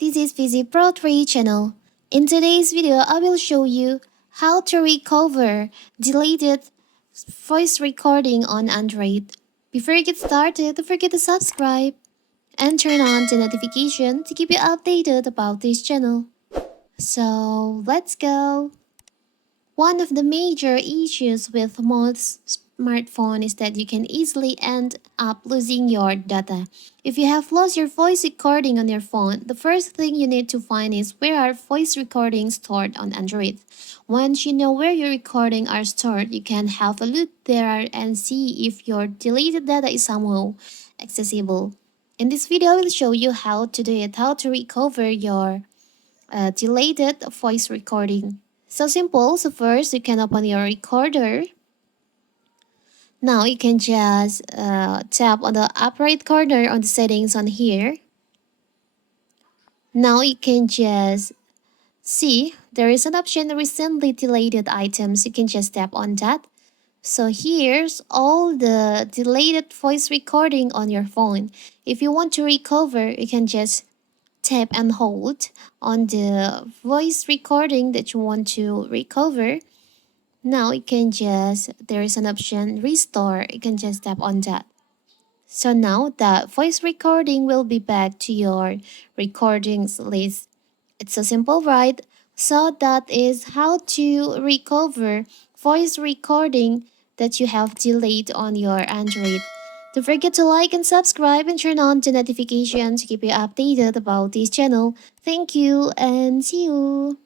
This is Busy Pro 3 channel. In today's video, I will show you how to recover deleted voice recording on Android. Before you get started, don't forget to subscribe and turn on the notification to keep you updated about this channel. So let's go. One of the major issues with most smartphones is that you can easily end up losing your data. If you have lost your voice recording on your phone, the first thing you need to find is where are voice recordings stored on Android. Once you know where your recordings are stored, you can have a look there and see if your deleted data is somehow accessible. In this video, I will show you how to do it, how to recover your deleted voice recording. So simple. So first, you can open your recorder. Now you can just tap on the upper right corner on the settings on here. Now you can just see there is an option recently deleted items. You can just tap on that. So here's all the deleted voice recording on your phone. If you want to recover, you can just tap and hold on the voice recording that you want to recover. Now you can just, there is an option restore, you can just tap on that. So now that voice recording will be back to your recordings list. It's so simple, right? So that is how to recover voice recording that you have delayed on your Android. Don't forget to like and subscribe and turn on the notifications to keep you updated about this channel. Thank you and see you.